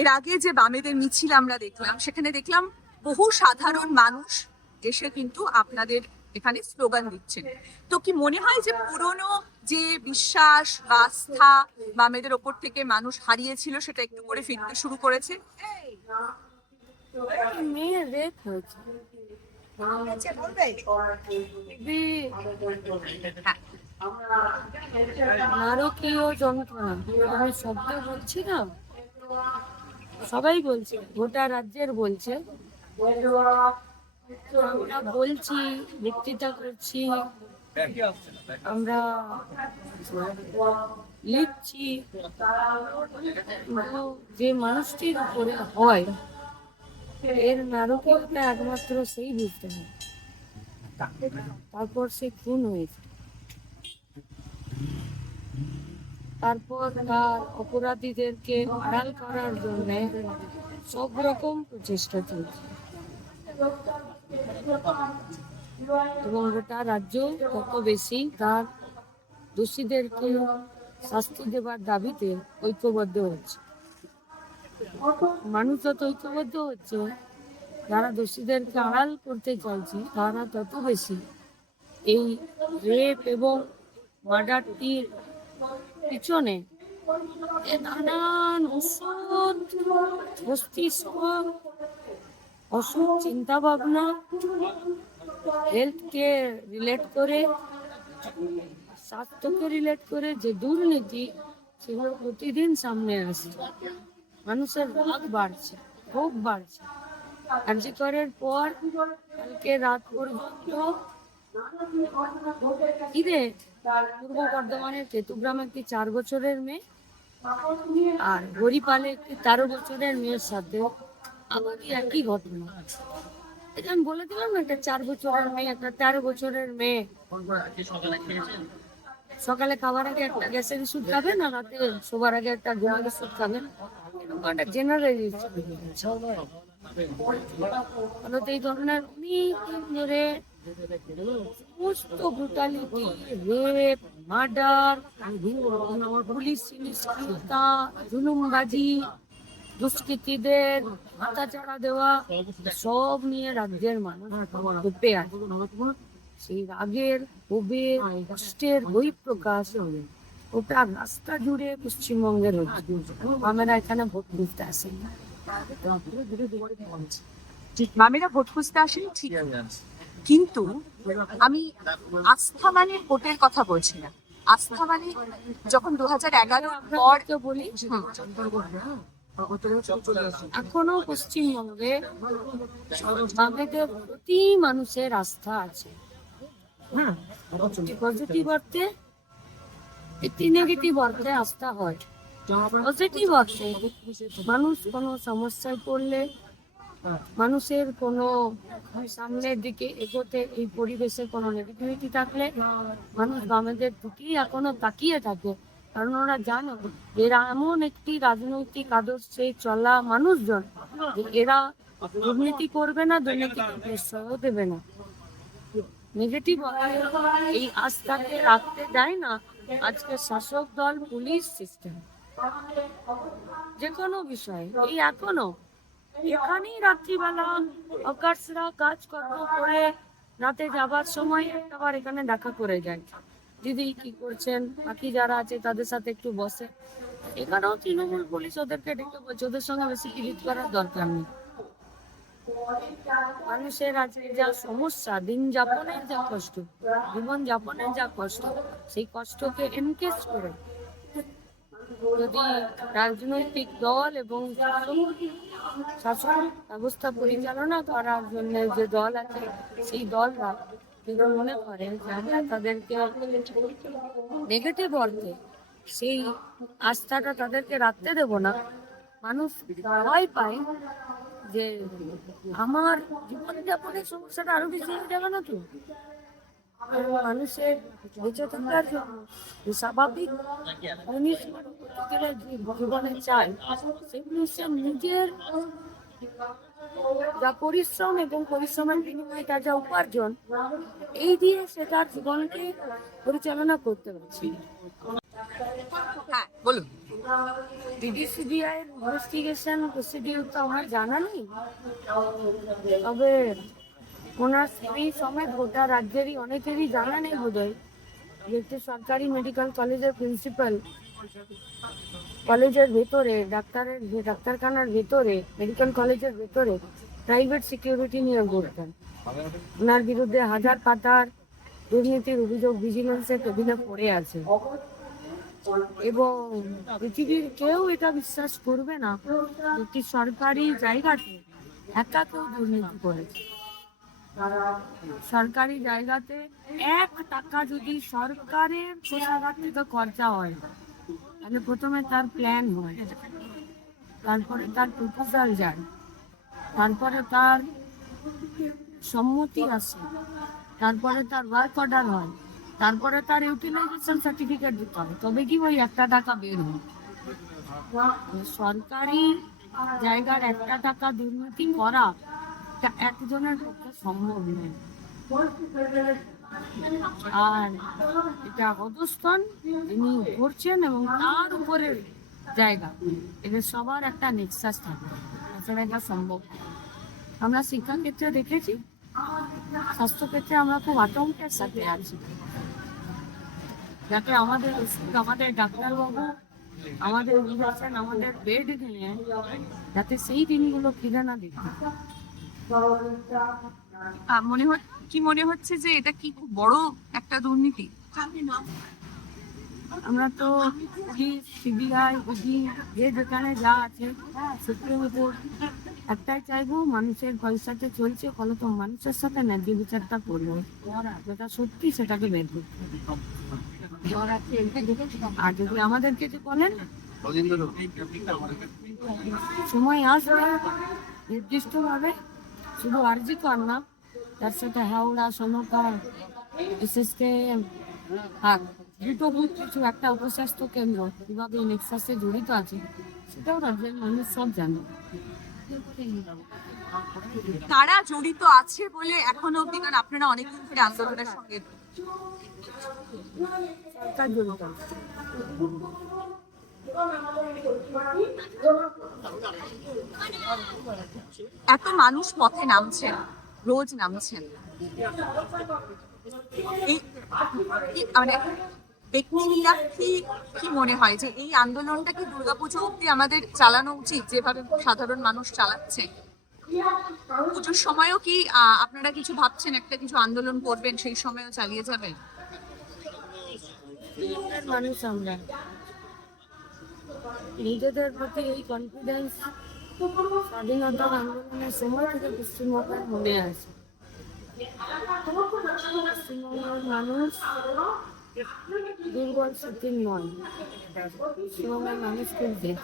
এর আগে যে বামেদের মিছিল আমরা দেখলাম, সেখানে দেখলাম বহু সাধারণ মানুষ এসে কিন্তু আপনাদের এখানে স্লোগান দিচ্ছেন। তো কি মনে হয় যে পুরনো যে বিশ্বাস বা আস্থা বামেদের ওপর থেকে মানুষ হারিয়েছিল, সেটা একটু করে ফিরতে শুরু করেছে? খুবই নারকীয় যন্ত্রণা। আমি শব্দ বলছি না। সবাই বলছে, গোটা রাজ্যের বলছে। আমরা বলছি, বক্তৃতা করছি, আমরা লিখছি। যে মানুষটির উপরে হয়, এর নারকীয়তা একমাত্র সেই বুঝতে হয় তারপর সে খুন হয়েছে। তারপর তার অপরাধীদেরকে আড়াল করার জন্য সব রকম প্রচেষ্টা চলছে। এবং গোটা রাজ্য তত বেশি তার দোষীদেরকে শাস্তি দেবার দাবিতে ঐক্যবদ্ধ হচ্ছে। মানুষ যত ঐক্যবদ্ধ হচ্ছে, যারা দোষীদেরকে আড়াল করতে চাইছে, তারা তত বেশি এই রেপ এবং মার্ডারটির পিছনে। নানান ওষুধ মস্তিষ্ক অসুখ চিন্তা ভাবনা হেলথকে রিলেট করে, স্বাস্থ্যকে রিলেট করে যে দুর্নীতি, সেগুলো প্রতিদিন সামনে আসছে। মানুষের রাগ বাড়ছে, ক্ষোভ বাড়ছে। কার্যকরের পর কালকে রাত পর্যন্ত ঈদে পূর্ব বর্ধমানের কেতুগ্রামে একটি চার বছরের মেয়ে আর হরিপালে একটি তেরো বছরের মেয়ের সাথে আবারই একই ঘটনা। এটা আমি বলে দিলাম না, একটা চার বছরের মেয়ে, একটা তেরো বছরের মেয়ে। সকালে খাবার আগে একটা গ্যাসের ওষুধ খাবেন আর রাতে শোবার আগে একটা ঘুমের ওষুধ খাবেন। এরকম একটা জেনারেল এই ধরনের অনেক ধরে সমস্ত ব্রুটালিটি রেপ মার্ডার পুলিশ নিষ্ক্রিয়তা জুলুমবাজি দুষ্কৃতীদের মাথা চাড়া দেওয়া সব নিয়ে রাজ্যের মানুষ ক্ষোভে আছে। সেই রাগের ক্ষোভের কষ্টের বহিঃপ্রকাশ ওটা রাস্তা জুড়ে পশ্চিমবঙ্গের হচ্ছে আমরা এখানে ভোট বুঝতে আসেন। না বামেরা ভোট খুঁজতে আসেন? ঠিক কিন্তু আমি আস্থা মানে ভোটের কথা বলছি না। আস্থা মানে যখন দু হাজার এগারোর পর বলি। এখনও পশ্চিমবঙ্গে বামেদের প্রতি মানুষের আস্থা আছে। পজিটিভ অর্থে নেগেটিভ অর্থে আস্থা হয়। পজিটিভ অর্থে মানুষ কোনো সমস্যায় পড়লে মানুষের কোনো সামনের দিকে এগোতে, এই পরিবেশে কোনো নেগেটিভিটি থাকলে মানুষ বামেদের দিকেই এখনও তাকিয়ে থাকে। কারণ ওরা জানে, এরা এমন একটি রাজনৈতিক আদর্শে চলা মানুষজন এরা দুর্নীতি করবে না, দুর্নীতিকে প্রশ্রয়ও দেবে না। নেগেটিভ এই আস্থাকে রাখতে দেয় না আজকে শাসক দল, পুলিশ সিস্টেম যে কোনো বিষয়ে, এই এখনও এখানেই রাত্রিবেলা অকার্সরা কাজকর্ম করে রাতে যাবার সময় একটাবার এখানে দেখা করে যায়। দিদি কি করছেন? বাকি যারা আছে তাদের সাথে একটু বসে। এখানেও তৃণমূল পুলিশ ওদেরকে ডেকে বলছে, ওদের সঙ্গে বেশি পিরিত করার দরকার নেই। মানুষের আজকে যা সমস্যা, দিন যাপনের যা কষ্ট, জীবন যাপনের যা কষ্ট, সেই কষ্টকে এনকেজ করে যদি রাজনৈতিক দল এবং শাসন ব্যবস্থা পরিচালনা করার জন্য যে দল আছে, সেই দলরা যদি মনে করে যে আমরা তাদেরকে নেগেটিভ অর্থে সেই আস্থাটা তাদেরকে রাখতে দেব না। মানুষ ভয় পায় যে আমার জীবনযাপনের সমস্যাটা আরও বেশি হয়ে যাবে না তো? মানুষের বেঁচে থাকার স্বাভাবিক জিনিস প্রত্যেকের জীবনে চায় সেগুলো সে নিজের যা পরিশ্রম এবং পরিশ্রমের বিনিময়ে তার যা উপার্জন এই দিয়ে সে তার জীবনকে পরিচালনা করতে পারছে। হ্যাঁ বলুন। ডিডিসিবিআই ইনভেস্টিগেশন প্রসিডিউর তো আমার জানা নেই। তবে ওনার স্ত্রী সমেত গোটা রাজ্যেরই, অনেকেরই জানা নেই বোধহয় একটি সরকারি মেডিকেল কলেজের প্রিন্সিপাল কলেজের ভেতরে, ডাক্তারের ডাক্তারখানার ভেতরে মেডিকেল কলেজের ভেতরে প্রাইভেট সিকিউরিটি নিয়ে ঘুরতেন ওনার বিরুদ্ধে হাজার পাতার দুর্নীতির অভিযোগ ভিজিলেন্সের টেবিলে পড়ে আছে। এবং পৃথিবীর কেউ এটা বিশ্বাস করবে না একটি সরকারি জায়গাতে একা কেউ দুর্নীতি করেছে। সরকারি জায়গাতে এক টাকা যদি সরকারের কোষাগার থেকে খরচা হয়, তাহলে প্রথমে তার প্ল্যান হয়, তারপরে তার প্রপোজাল যায়, তারপরে তার সম্মতি আসে, তারপরে তার ওয়ার্ক অর্ডার হয়, তারপরে তার ইউটিলাইজেশন সার্টিফিকেট দিতে হয়, তবে কি ওই একটা টাকা বের হয়? সরকারি জায়গার একটা টাকা দুর্নীতি করা এটা একজনের পক্ষে সম্ভব নয়। আর এটা অধস্তন যিনি করছেন এবং তার উপরের জায়গা এদের সবার একটা নেক্সাস থাকে। তাছাড়া এটা সম্ভব আমরা শিক্ষাক্ষেত্রে দেখেছি স্বাস্থ্যক্ষেত্রে আমরা খুব আতঙ্কের সাথে আছি। যাতে আমাদের ওষুধ আমাদের ডাক্তারবাবু আমাদের আমাদের বেড নিয়ে যাতে সেই দিনগুলো ফিরে না আহ, মনে কি মনে হচ্ছে যে এটা কি খুব বড় একটা দুর্নীতি? আমরা তো পুলিশ সিবিআই ইডি যে যেখানে যা আছে সুপ্রিম কোর্ট একটাই চাইব মানুষের পয়সাতে চলছে ফলত মানুষের সাথে ন্যায্য বিচারটা করব। যেটা সত্যি সেটাকে বের করতে। আর যদি আমাদেরকে যে বলেন? সময় আসবে নির্দিষ্ট ভাবে শুধু আর্জি কর না তার সাথে হাওড়া সোনকা এসএসকে আর দুটো বুথ কিছু একটা উপস্বাস্থ্য কেন্দ্র কীভাবে নেক্সাসে জড়িত আছে সেটাও রাজ্যের মানুষ সব জানে কারা জড়িত আছে বলে এখনও অব্দি কারণ আপনারা অনেকদিন ধরে আন্দোলনের সঙ্গে। এত মানুষ পথে নামছেন, রোজ নামছেন। মানে কি কি মনে হয় যে এই আন্দোলনটা কি দুর্গাপুজো অব্দি আমাদের চালানো উচিত, যেভাবে সাধারণ মানুষ চালাচ্ছে? পুজোর সময়ও কি আপনারা কিছু ভাবছেন, একটা কিছু আন্দোলন করবেন, সেই সময়ও চালিয়ে যাবেন? মানুষ আমরা। নিজেদের প্রতি এই কনফিডেন্স স্বাধীনতা আন্দোলনের সময় থেকে পশ্চিমবঙ্গের মনে আছে। পশ্চিমবঙ্গের মানুষ দুর্বল সুখীর নয়। পশ্চিমবঙ্গের মানুষ খুব দেখ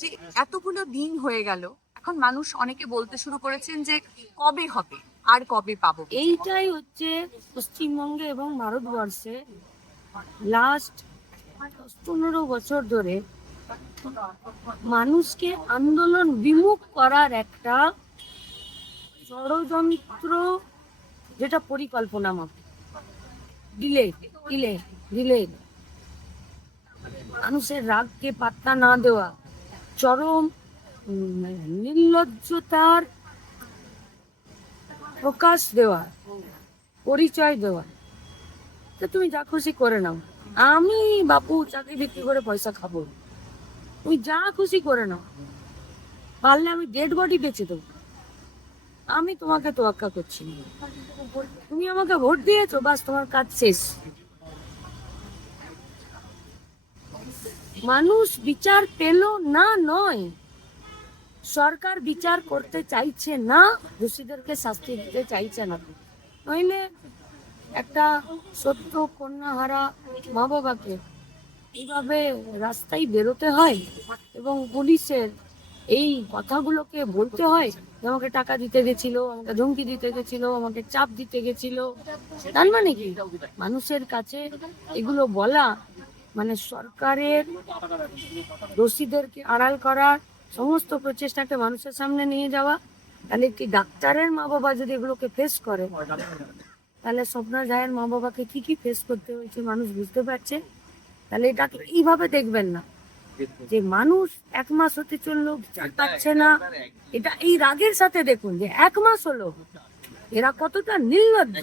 যে এতগুলো দিন হয়ে গেল, এখন মানুষ অনেকে বলতে শুরু করেছেন যে কবে হবে, আর কবে পাবো? এইটাই হচ্ছে পশ্চিমবঙ্গে এবং ভারতবর্ষে লাস্ট পনেরো বছর ধরে মানুষকে আন্দোলন বিমুখ করার একটা ষড়যন্ত্র যেটা পরিকল্পনা মাফিক ডিলে ডিলে ডিলে মানুষের রাগকে পাত্তা না দেওয়া, চরম নির্লজ্জতার প্রকাশ দেওয়া, পরিচয় দেওয়া। তো তুমি যা খুশি করে নাও। আমি বাপু চাকরি বিক্রি করে পয়সা খাব। তুমি যা খুশি করে নাও। পারলে আমি ডেড বডি বেঁচে দেবো। আমি তোমাকে তোয়াক্কা করছি। তুমি আমাকে ভোট দিয়েছ, বাস তোমার কাজ শেষ। মানুষ বিচার পেল না নয়। সরকার বিচার করতে চাইছে না, দোষীদেরকে শাস্তি দিতে চাইছে না। নইলে একটা সত্য কন্যাহারা মা বাবাকে এইভাবে রাস্তায় বেরোতে হয় এবং পুলিশের এই কথাগুলোকে বলতে হয়? আমাকে টাকা দিতে গেছিল, আমাকে ধমকি দিতে গেছিল, আমাকে চাপ দিতে গেছিল। তার মানে কি? মানুষের কাছে এগুলো বলা মানে সরকারের দোষীদেরকে আড়াল করার সমস্ত প্রচেষ্টাকে মানুষের সামনে নিয়ে যাওয়া, তাহলে একটি ডাক্তারের মা বাবা যদি এগুলোকে ফেস করে, তাহলে স্বপ্না জায়ের মা বাবাকে কি কি ফেস করতে হয়েছে মানুষ বুঝতে পারছে? তাহলে এটাকে এইভাবে দেখবেন না। যে মানুষ এক মাস হতে চলল পাচ্ছে না। এটা এই রাগের সাথে দেখুন যে এক মাস হলো। এরা কতটা নির্লজ্জ?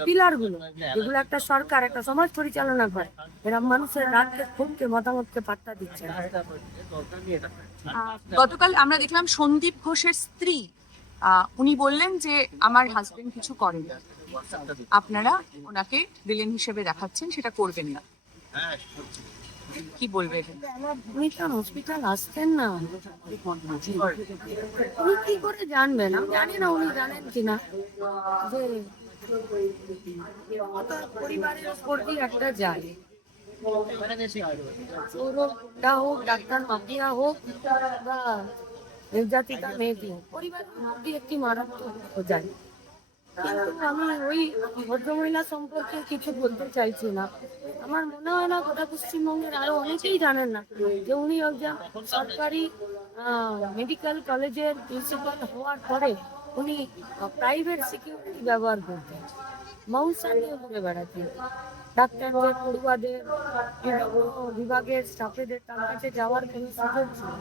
পিলারগুলো এগুলো একটা সরকার একটা সমাজ পরিচালনা করে এরা মানুষের রাগকে ক্ষোভকে মতামতকে পাত্তা দিচ্ছে গতকাল আমরা দেখলাম সন্দীপ ঘোষের স্ত্রী আহ, উনি বললেন যে আমার হাজবেন্ড কিছু করেন। না আপনারা ওনাকে ভিলেন হিসেবে দেখাচ্ছেন সেটা করবেন না। কি বলবেন উনি তো হসপিটাল আসতেন না। উনি কি করে জানবেন? আমি জানি না উনি জানেন কিনা। যে পরিবারের দিয়ে একটা যায়। সৌরভটা ডাক্তার হোক, বা মধ্যে একটি মারাত্মক যায়। আমি ওই ভদ্রমহিলা সম্পর্কে কিছু বলতে চাইছি না। আমার মনে হয় না গোটা পশ্চিমবঙ্গের আরও অনেকেই জানেন না যে উনি একজন সরকারি মেডিকেল কলেজের প্রিন্সিপাল হওয়ার পরে উনি প্রাইভেট সিকিউরিটি ব্যবহার করতেন। মৌসা ঘুরে বেড়াতেন। ডাক্তারদের, পড়ুয়াদের বিভাগের স্টাফেদের তার কাছে যাওয়ার কোনো সুযোগ ছিল।